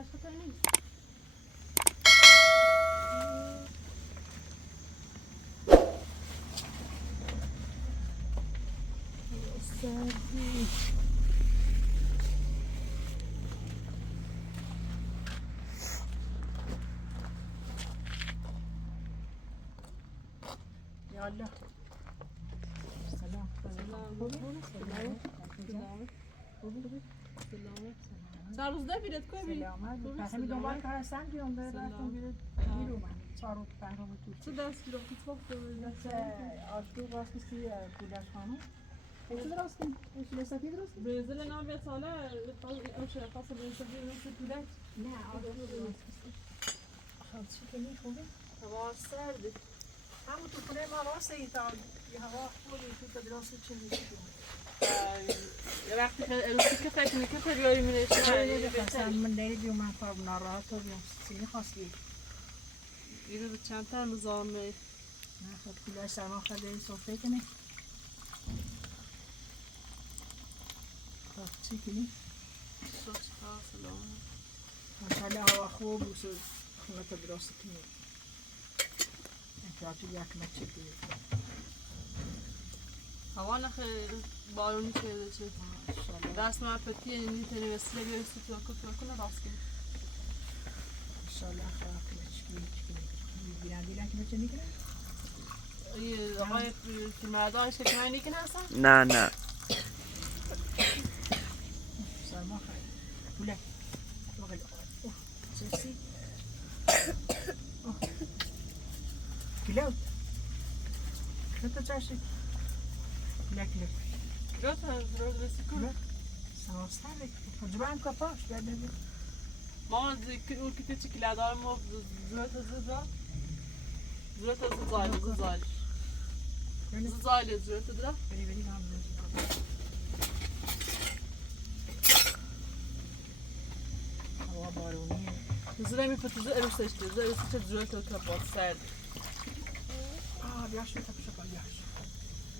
براش خطر نیست. سردی یالا سلام چند روز نبیرد که بید؟ همین دنبال کار هستم بیرون به رفتم بیرون من 4 روز 5 روز تو چه دست گیرم تو طبق آشتو باز کسی کولش خانم چه درست کنی؟ چه سفید درست کنی؟ برزیل نام بیاد ساله او شرفاس برزیل درست کودک نه آشتو درست کسی خب چی کنی خوبه؟ هوا سرده همون تو خونه ما واسه ای تا یه هوا خوبی تو درست چه میشه یه وقتی که فکر میکنی که پریاری میشه من دیگه بیام من کار ناراحت بیام چی خواستی؟ یه به چند تا نظامه نه خب کلاه سرما خیلی صفحه کنی خب چی کنی؟ سلام ماشاءالله هوا خوب و خونه تا درست کنی انتظار یک مچه کنی هوا نخه بارونی شده چه دست من پتی اینی تنی وسیله بیرستی تو کنه راست کنی انشالله خواهد کنی چی بینندی نکنه چه میکنه؟ آقای مرده های شکمه نیکن هستن؟ نه سرما خواهد بوله بغل اوه چیسی کلوت کلوت چاشی کلوت کلوت روز رسی کن سماستره جبه هم کپاش بیاد نبید ماما اون که چی کلاده های ما زورت زدرا زورت زایل زورت درا بری هم هوا بارونیه زورت میپتیزه ارسش کرد ارسش زورت رو کپات سرد بیاش رو تپشه کن بیاش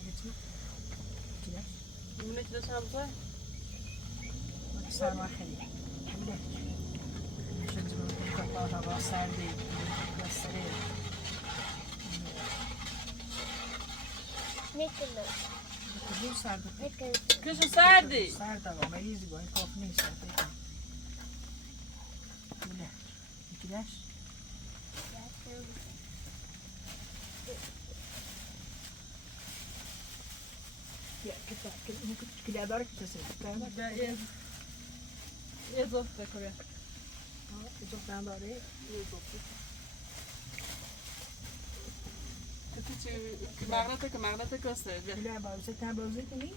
اگه چی؟ چی داشت؟ اونه که داشت همزای؟ سرما خیلی بوده شد زورت کپات هوا سرده بستره نکلو کجور سرده؟ کشو سردی؟ سرده با مریضی با این کاف نیست بوده یکی داشت؟ Ya, kita ada kita sih. یه زفت بکنه Itu kan ada. یه زفت کتی چی مغناطه کسته Bila baru kita baru ini.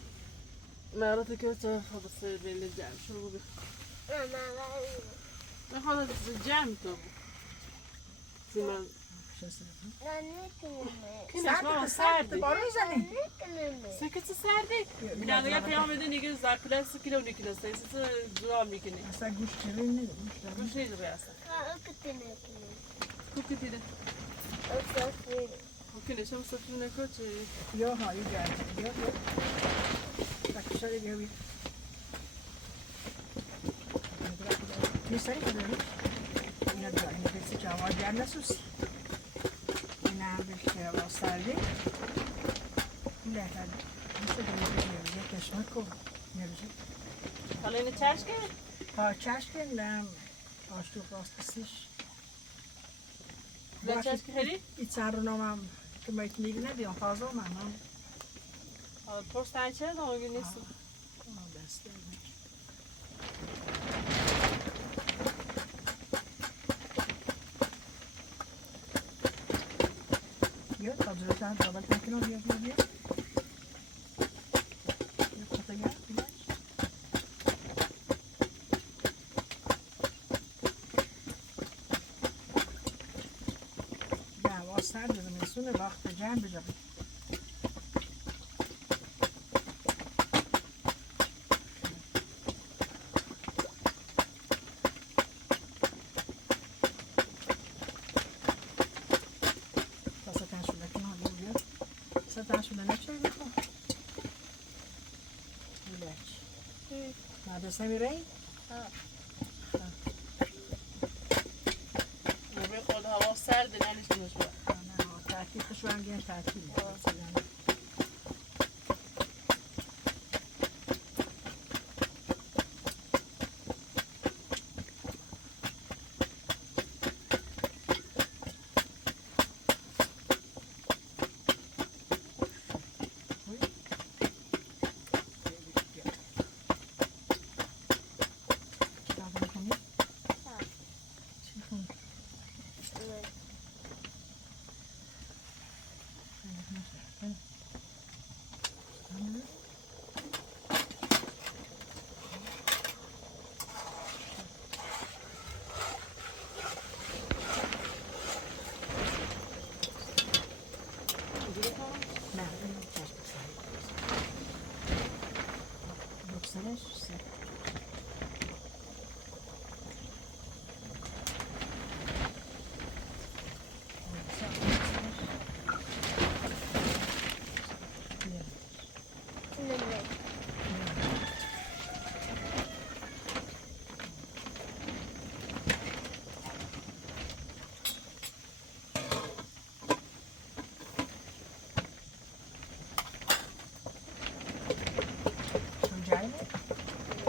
مغناطه کسته خب سه بیل جمع شروع بگه نه خواهد جمع تو زمان کنش سرده بارو زنی. سکت سرده بیننده یه پیام بده نیگه زرپلس کیلو نیکیلو سیست جرام میکنی Asa guş çevirin ne? گوش نیده روی اصلا خوب کتیده کنش هم سفر نکن چه Yo hayır geldi. Yo. Tak şöyle bir. Ne sarı kadar? Yine de aynı bir şey var gelmez sus. Yine bir şey var sarı. Ne hadi. Nasıl böyle bir yaklaşmak o? Ne bir şey? حالا اینو چشم کرد؟ Ha çeşken lan. Açtı pastası. نه چشم کردی؟ İçeride که باید میگه بیام فازا من پرس تنچه نماگی نیست دسته بیا تجربه تا اول تکنو بیا بیا خطا گرد بیاش نه واسه زمستون وقت جمع بجا مدرسه میری؟ serdi eniştemiz bu. Tatil şu an gene tatil.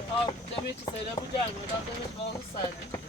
Ha demek ki söyle bu gelmiyor. Ben demek ki onu serdi.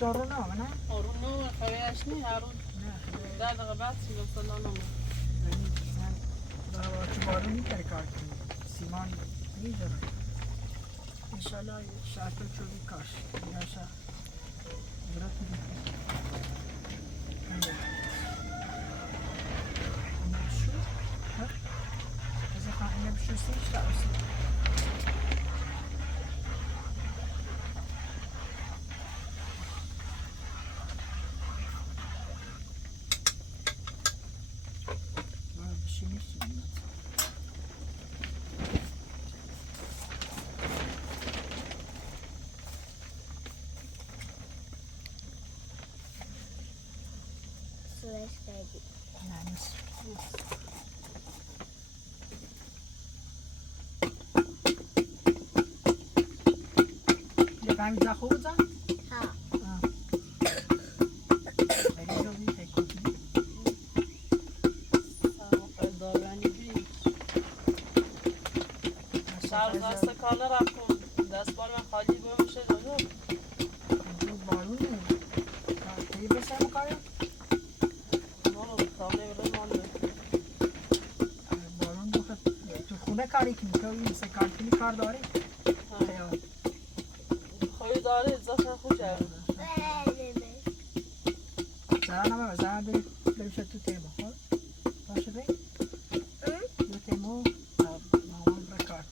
Torno نه؟ Orunu kavyaş ne yarın? Daha da kabat şimdi falan ama. Sen daha çubuğunu mi kar Siman iyi canım. İnşallah şartı çocuk karşı. Yaşa. Bırakın. Şu. Ha? Zaten yine bir şey işte aslında. فهمیدی خوب بزن؟ ها خیلی جوری فکر کنی Şarj sakallar aklım. Ders var ben hali böyle bir şey yok. بارون کی بسر میکنیم؟ Ne olur kavga verelim anne. بارون تو خونه کاری کنی تو این مثل کار کنی کار داری؟ خواهی داره zaten خوش evde. زرا نمه زرا بریشه تو تیمو خب؟ باشه بی؟ دو تیمو مامان برای کار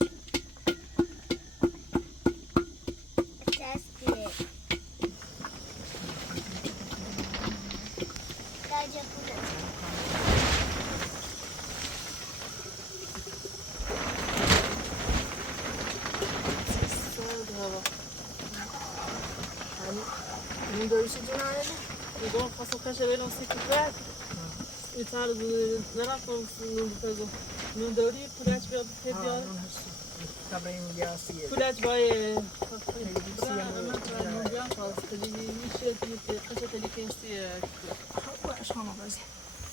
این دویشی جنایه Então faço caixa ver não sei que é. E tá não não peso. Não daria por aí tiver pedido. طبعا این بیاسیه Por aí vai. Não já faz. Ele mexer de caixa dele que é. باش خانم بازی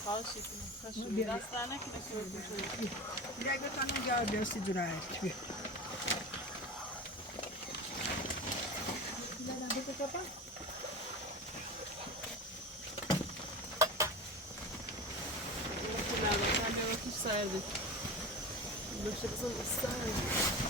Caixa caixa. Dastane que não sei. بیا گفتم اینجا بیاسی جنایه بیا Serdi. Başarısız serdi.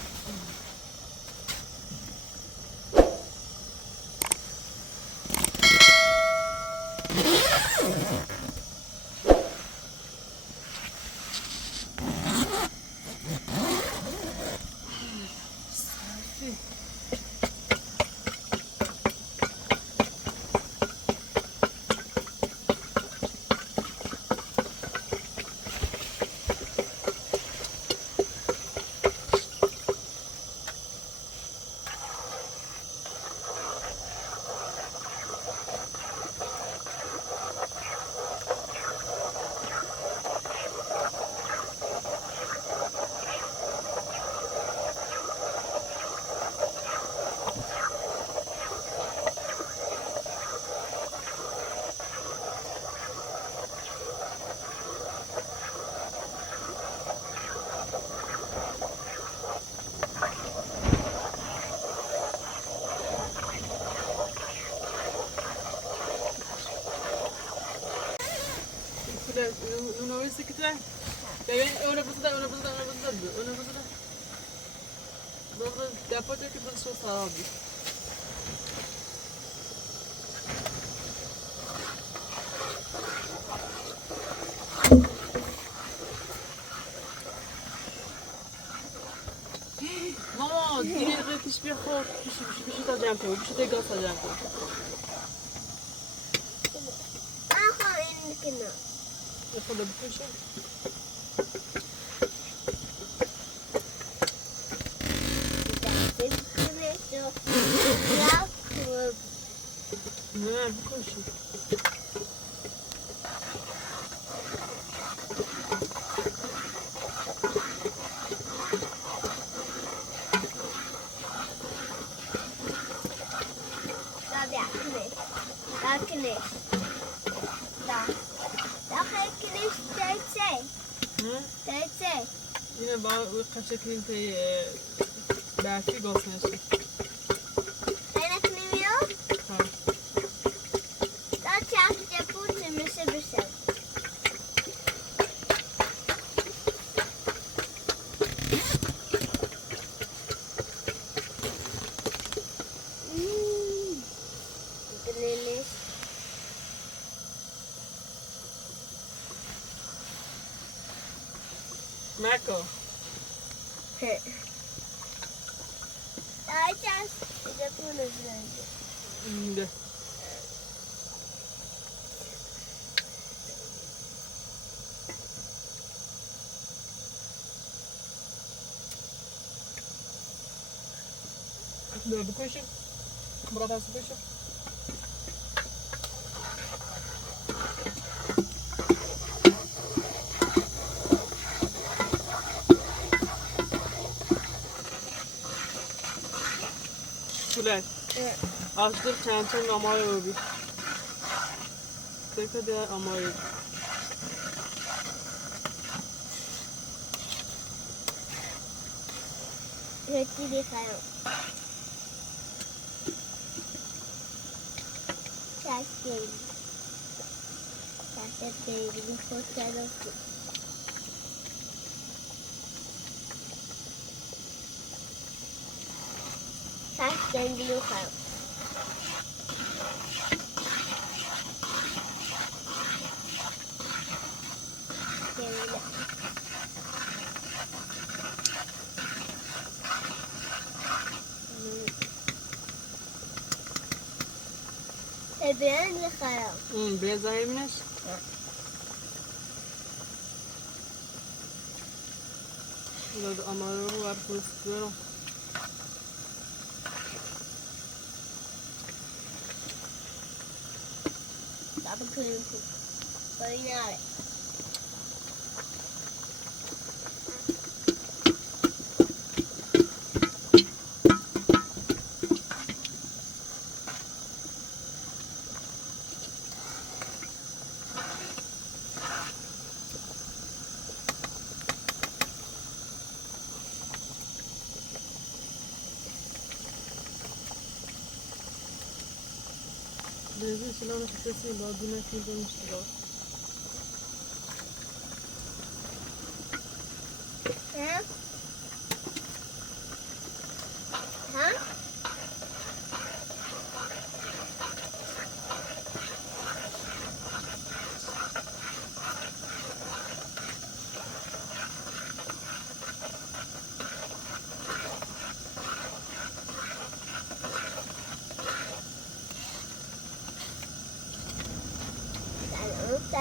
Una vez que trae. Ya ven, una cosa da. Dobra, depois tem que deixar sabe. Mama, diğer hiçbir hor, bir şey tacağım koy, bir şey de gaz tacağım koy. Aha elimdekini. Yapalım bir şey. Ne bu koşu? Yine bana kaçakın tey belki gosneşi. Marco. De. Dur bu koşu. Burada su koşu. Şuler. Evet. Açtır çantanın amaya öbür. Tekrar de amaya. Retire kayo. Sasayin ko sa loob. Sasayin ko kayo. Beğendi kayo. Biraz daha eminiz. Burada amaya var fıstığı. Dapat kırın ku. Oynayalım. Benzin silahını sesini bağdığına kıyılmıştır o. Ha? Ha?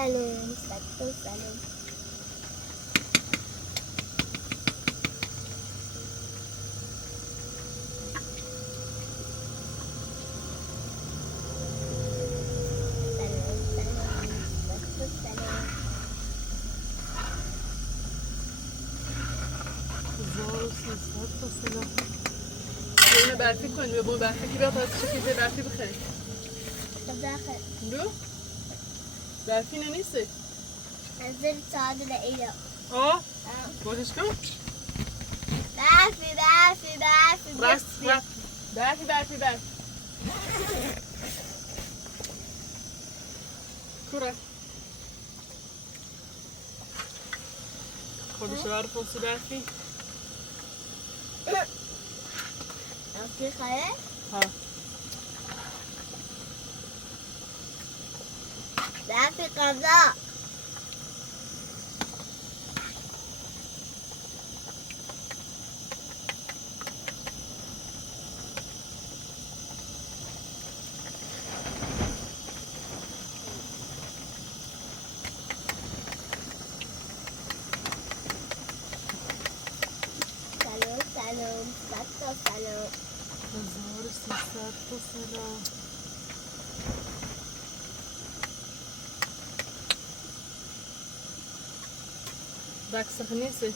سلام صد سلام. اینو برفی کنیم یا با برفی که بیاد از چیزی برفی بخریم. داخل رو؟ برفی نیسته؟ نزل ساده لإله. آه؟ باشش کن؟ برفی برفی برفی برفی کوره خودش رو پوسی برفی؟ برفی خواهد؟ ها برفی قضا. سلام صد سلام. 1300 تا سلام. بکس نیسته؟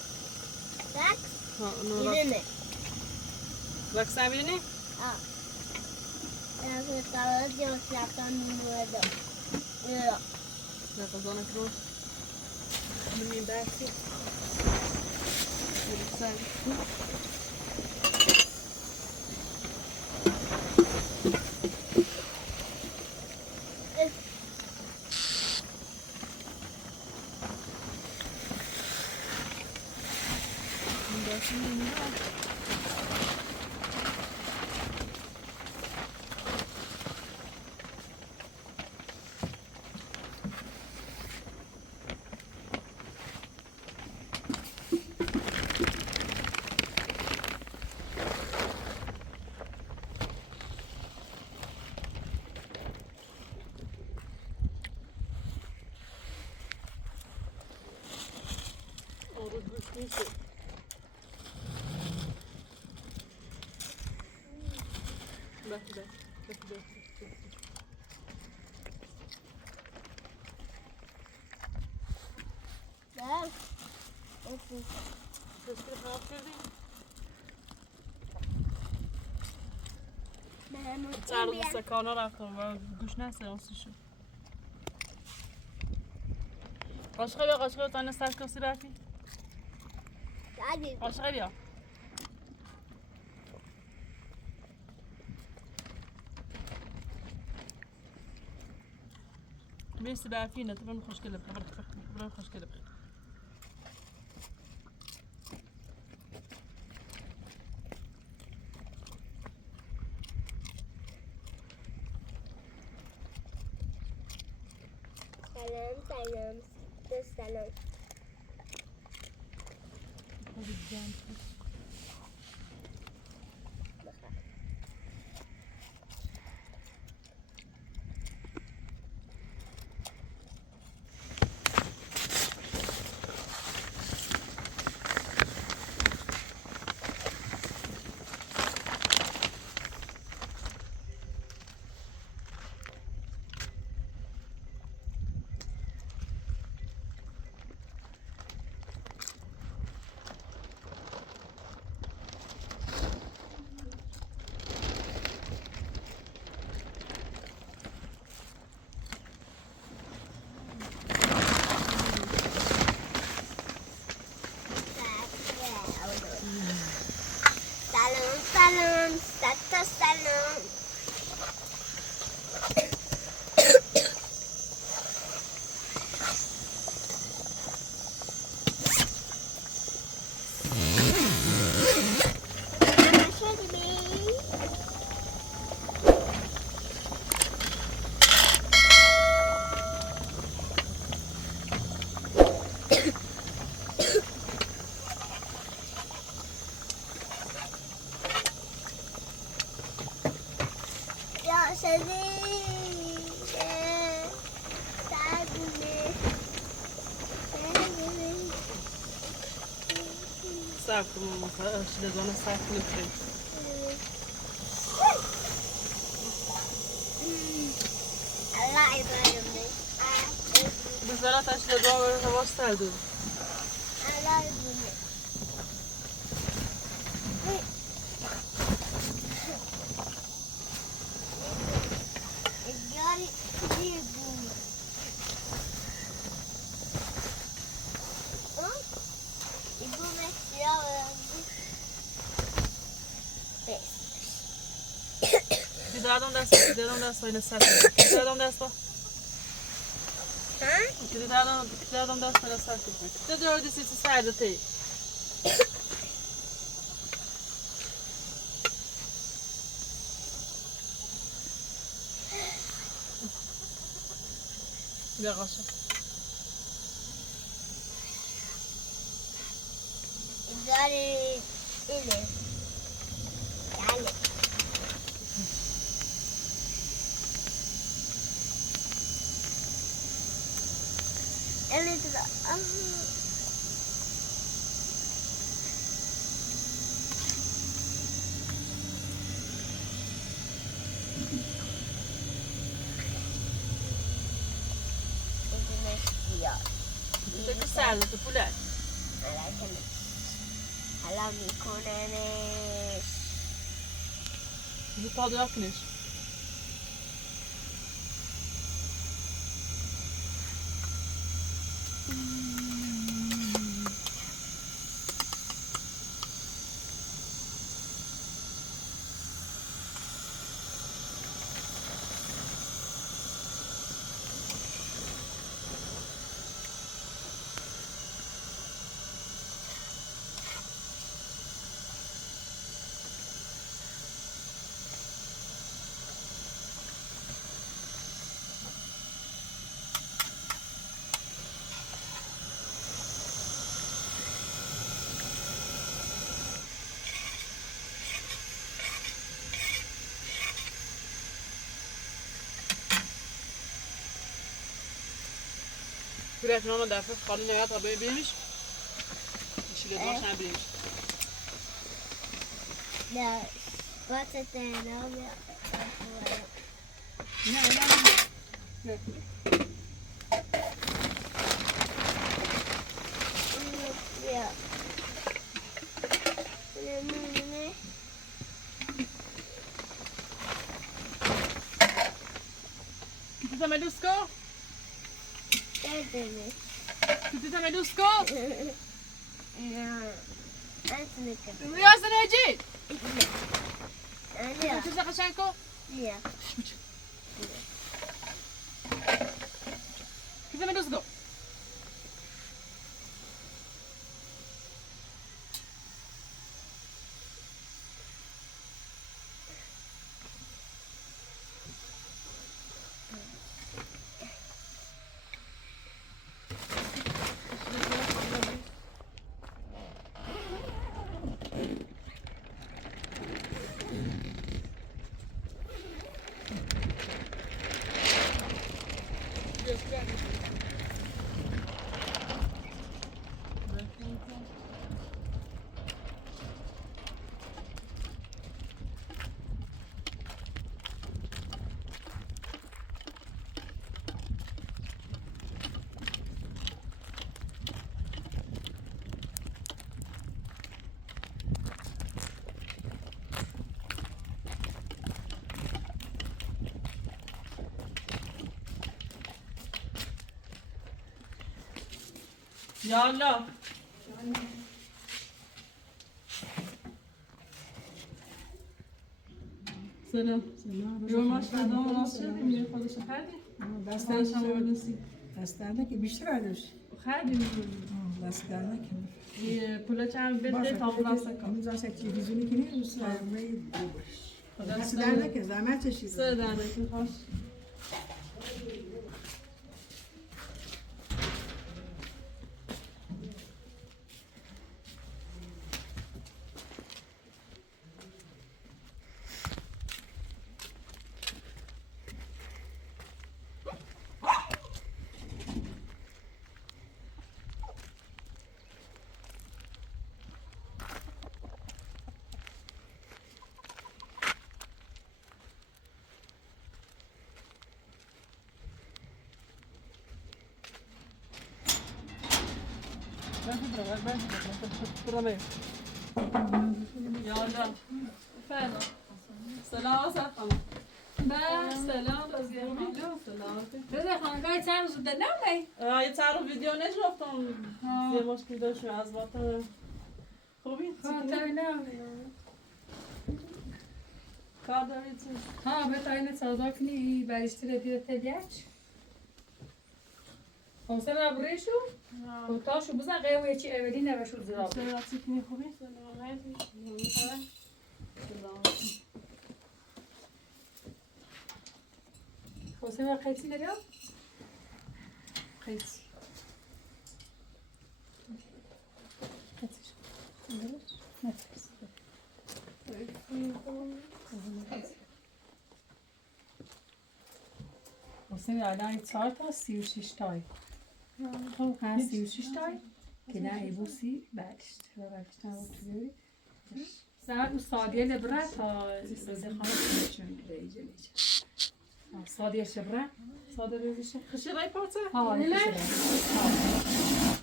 بکس؟ ها اونو میدونه. بکس هم بیدونی؟ برفی قضا جوش رفتن میمورده. یا نقضانه کرون منی برفی آره گوش نیسته بخی تشکیل خراب کردی؟ چند روز سکانه رفتم و گوش نسته آسیشو قاشقه تانه سر کسی رفتی؟ قاشقه بیا بیستی برفی نه تبرم خوشگله برای خوشگله بخیر سلام سلام. Salam, tata salam. Ya, sedih. Sadune. صبر کنم مثلا شیلدان صبر کنم Allah ibadet. بذارت شیلدان رو هواش سردون Allah ibadet. Gari ibu. Ibu mesti awak. دیدم دست اینه سر دیدم دست دیدم دست اینه سر دیدم دیسی چی سرده تی بیا قاشق Gari ini. Kali. Ini tidak. Itu mesti ya. دیگه سرده تو پوله حالا میکننش دیگه پا دو کنش Buraya falan da hafif kalın hayat haberi bilmiş. İçiyle dolaşan bilmiş. Ya, wat dan alweer? Ne öyle mi? Ja. Nee. Tutti ta medusko? Evet. Tutti ta medusko? Ja. Eigenlijk. Rüyasın Ece? Ja. Tutti ta kaşanko? Ja. Tutti ta medusko? Ya Allah. Selam. Yol başlardan nasıl yapayım diye konuşuyor. Hadi. Sen şamarlasın. دستانه که بیشتر ازش Hadi. دستانه که پولا چند بده تا اون راست کن. اون زاسه تلویزیونی که نیست روی خدا دستانه که زحمت چشید سه دانه که خوش. برامه یالا فعلا سلام سلام سلام رازیه سلام رضا خانگاه چند روز دادم بی؟ یه چند ویدیو نشرفتم یه مشکل داشتم از وقت خوبی؟ خاطر نه کار دارید؟ ها بتاینه سازا کنی برشتی رو بیاد تلیچ حسین عبوری شو؟ تاشو بزن قیمه چی اولی نوشو زراب سلام کنی خوبی؟ سلام حسین و قیتی نریم؟ قیتی حسین الان 4 تا 36 تای خب هر 36 تای که نه ایبوسی برشت و برشت هم تو بیاری زمان او سادیه لبره تا رزی خانه چون ریجه سادیه شبره ساده ریزیشه خشی رای پارچه؟ ها نه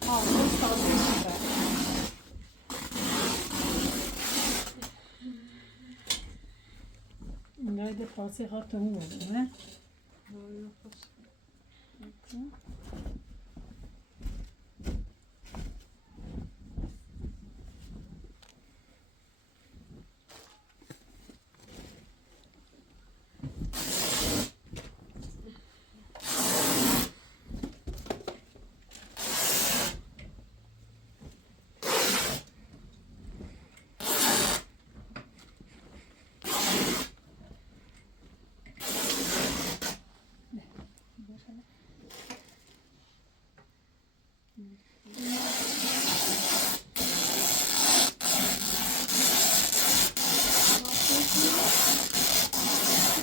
ها سادیه شبره اینگاه ده پارچه ها تو اون بوده نه؟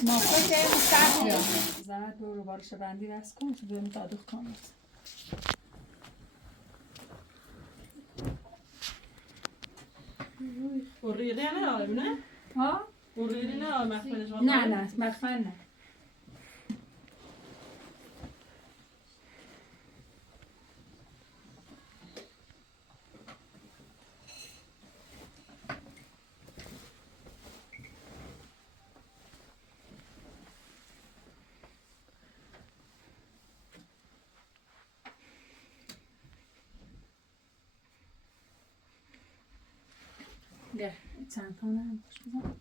مافکه مستقل زنت رو بارش بندی رست کن تو بریم تادوخ کنم وريري انا ولا منه؟ ها؟ وريري انا ما خفنش نه نه مخفن نه ده چند تا نه هم خوش بزن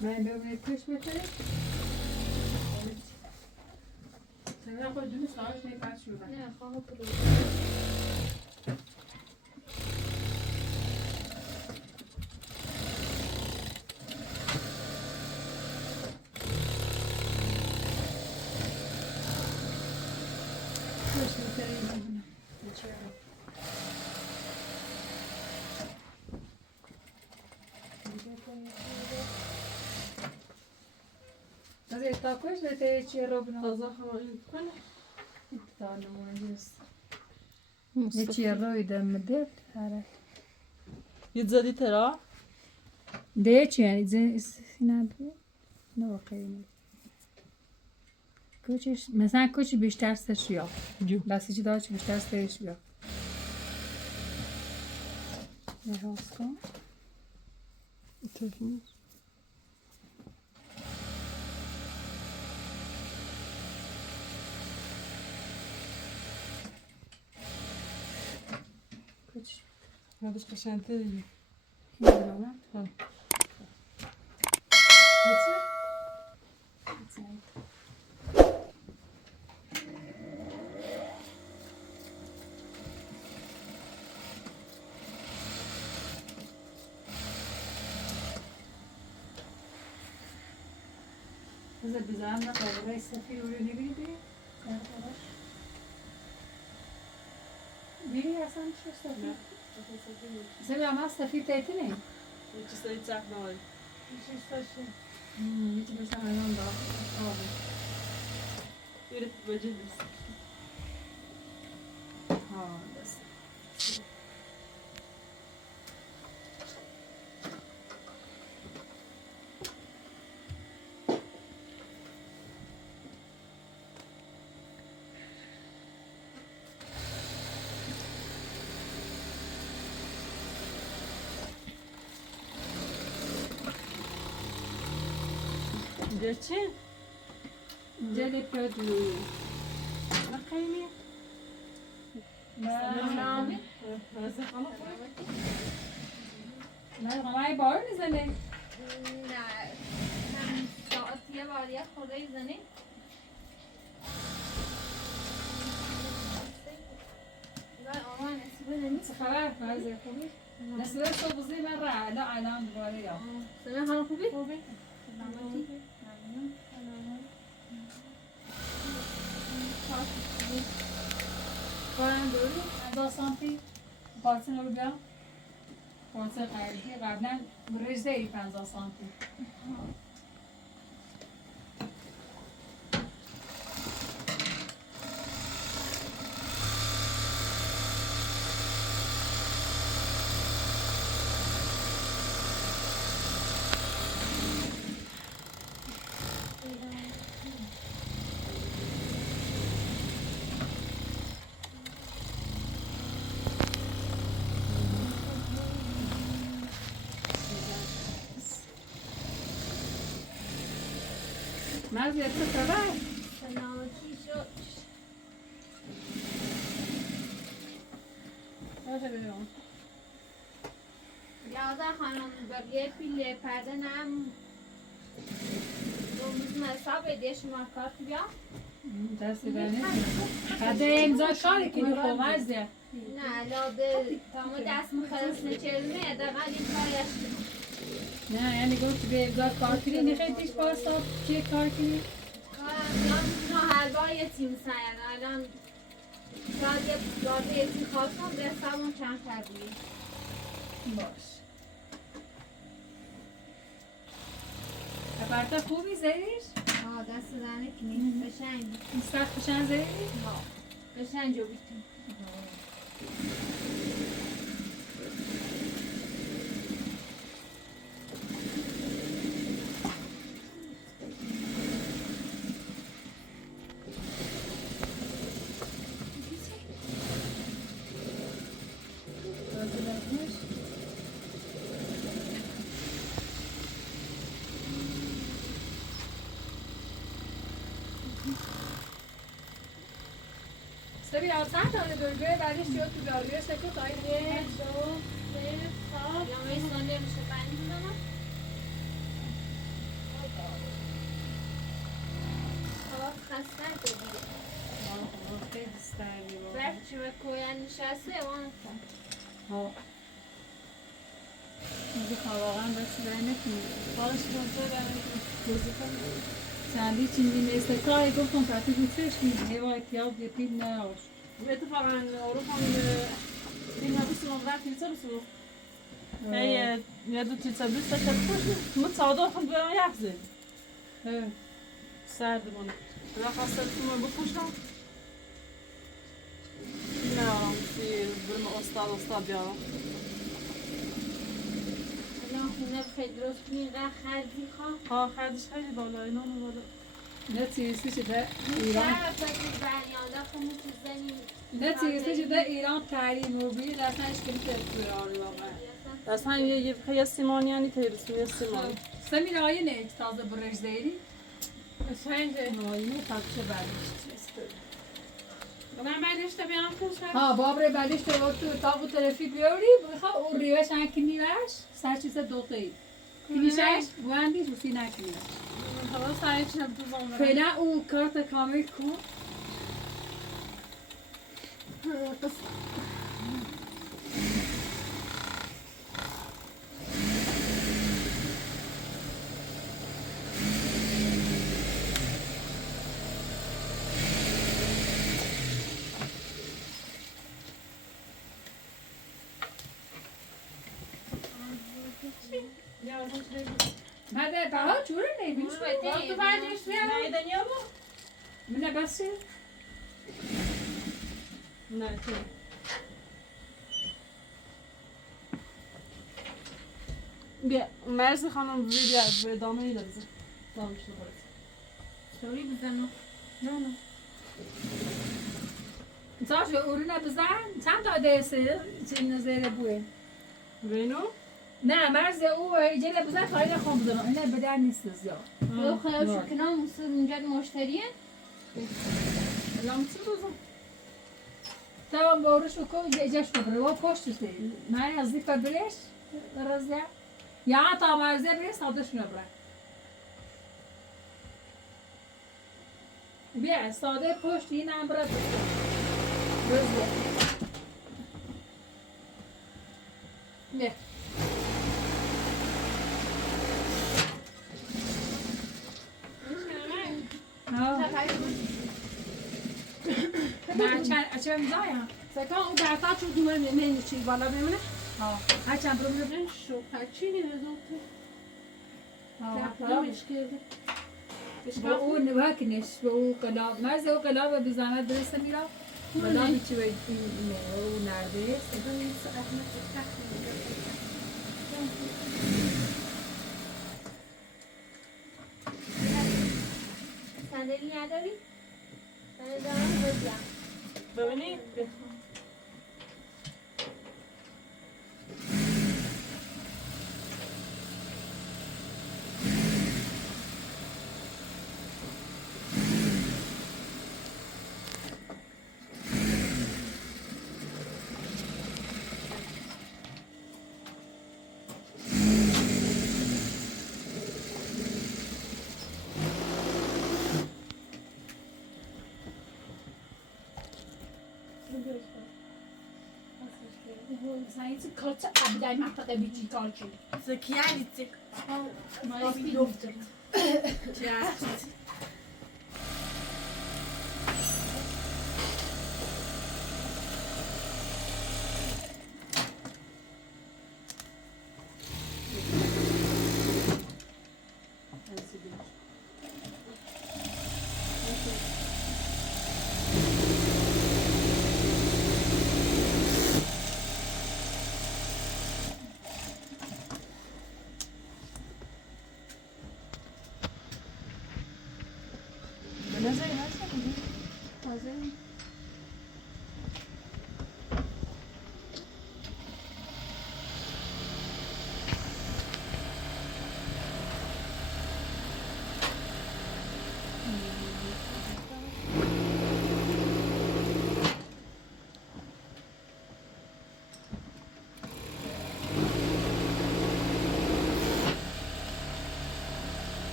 من ببینید کش بکنید سنگه خود دونه ساعت نیفت شو بند نه خواه برو کش بکنید از ایتا کش بته چی رو بنا تازه خواهی کنه ایتا نمونجست یه چی روی دم دید هره يتزادي ترى ده چی یعنی سینه بید نه واقعی نه کچش مثلا کچی بیشتر سش یا جو بس چی داشت بیشتر سش یا نهاز کن تفهم کچ هذا قشنگ تری نمیدونم ها بذار بزنم نه قابلای سفیر رو نبیدی بیری اصلا چه سفیر؟ زمین هم سفیر تایتی نی؟ چه سری چک نهایی چیز باشه؟ هیچی بسن الان دار آبی Böyle böceğiz. Ha, dست. Gerçi جل پدو نخیمی نامی رازی خانم نه همه بار میزنه نه هم ساعت یه بار یه خورده زنی وای آمان نسیبه نمیست چه خبر؟ مرزی خوبی؟ نسبت تو بزی من را الان دوباره یا سمه حال خوبی؟ خوبی؟ سلامتی ممنون بارم دوری؟ 50 سانتی پارچه رو بیام پارچه قرضی قبلا برشته ای 50 سانتی مرزی چه خبر؟ سلامتی شد باشه بیام یاده خانم برگه پیله پرده نم رومزون حساب ایده شما کارت بیا دستی بینه قده امضا کاری کنی خب مرزی نه لاده تمام دست مخلص نچرمه دقیقا این کارش نه یعنی گفت به امضا کار کنی نخیتیش پارسا چیه کار کنی؟ کارم هر بار یه تیم ساین الان شاید یه لاده یه تیم خواستم به حسابم چند کردی باش اپرتا خوبی زیریش؟ دست زنه کنی قشنگ سخت بشن زیریش؟ قشنگ جو بیتون سبی آسان تانه دورگوه بعدش جود تو دارویش نکو تایی یه دو سه چهار یا میسانه میشه بند میزنم خسته تو دیگه خیلی ستایلی با رفت چی به کوین نشسته وان کن ها میگه واقعا بسی برای نکنی خواهش کنسه برای توضیح کنم سندی چیزی استکای گفتم پتی دوستش میگه هوا اتیاب یه پیل نراش اتفاقا اروپا این هبوس مغرب تیلسه بسو هی یه دو تیلسه بیست تا خوش متصادف هم برام یخزه سرد بونه را خواستم تو من بپوشم نه آرام برم استاد بیارم الان خونه بخیر درست کنی اینقدر خرجی خواه ها خردش خیلی بالا اینا هم بالا نه تیرستی شده ایران نه تیرستی شده ایران تعلیم و بید اصلا اشکلی که توی آره واقعا اصلا یه سیمانی یعنی تیرسی یه سیمانی سمین آیه نه تازه برش دیری سنجه آیه نه تازه برش من بعدش تا بیام کشم ها بابره بعدش تو تاقو طرفی بیاری بخواه اون ریوش هنکنی وش سر چیز دوتایی کنیشش بوندیش بسی نکنی حالا سعی چیم تو زمان فعلا او کارت کامل کن بعد بها جوره نمیشه تو بعدش بیام نه دنیا با نه بس نه که بیا مرسی خانم بیا به ادامه ای دارزه دامش نخورد شوری بزنم. نه نه زاش به اورونه بزن چند تا دسته چین زیر بوه بینو نه مرز او جل بزن خواهی نخوام بزنم اینه بدن نیست زیاد او خیلی شکنه موسیقی اونجا مشتریه. لام چی بزن tamam doğru şu koy geçeceğiz şuraya o poştu işte ne yazdı kabreş Razia ya tamam Razia bir saat şuna bırak bir sade poştu yine bırak Razia ne نه چه می‌ذارم؟ سکان اون درتا چون دومه نمی‌چی بالا بمونه. ها چند برو این شو پچی نمی‌ذاره. ها مشکلی. با اون نواکنش با اون قلاب مرز او قلاب بزنه درست میرا قلابی چی باید اون نرده صندلی نداری؟ صندلی دارم بزن. ببینی Sayısı kaç abday mahtada bir citalçı. سکیالیتی Mayıs luftet.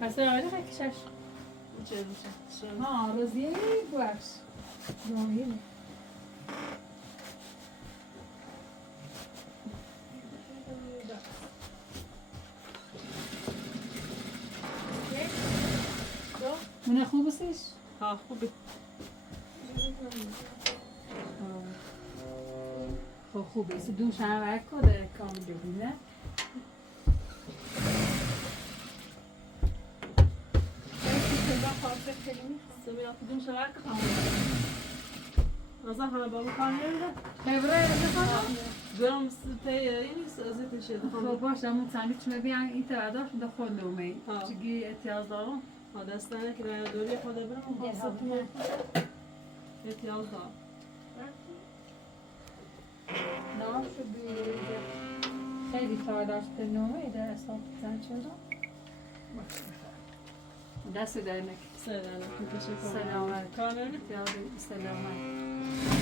Hasta öyle mi kişer? Ha, Razia var. Doğru mu? من خوب سیش؟ ها خوبه خب خوبه سی دوش هم ورکو داره کام ببینه سمیا کدوم شوار که خواهم رازا همه بابا کار نمیده خبره بخوام برم سته اینی سازی تشه خب باشه همون تنی چمه بیان این ترداش ده خود دومه ها. چگی اتیاز دارم ها دستانه که رای دوری خود برم و خواستم احتیاج دارم نه شو بیده خیلی ترداش به نومه ده اصلا زن شدم دست در نکن سلام تشکر سلامت کار نمیده سلامت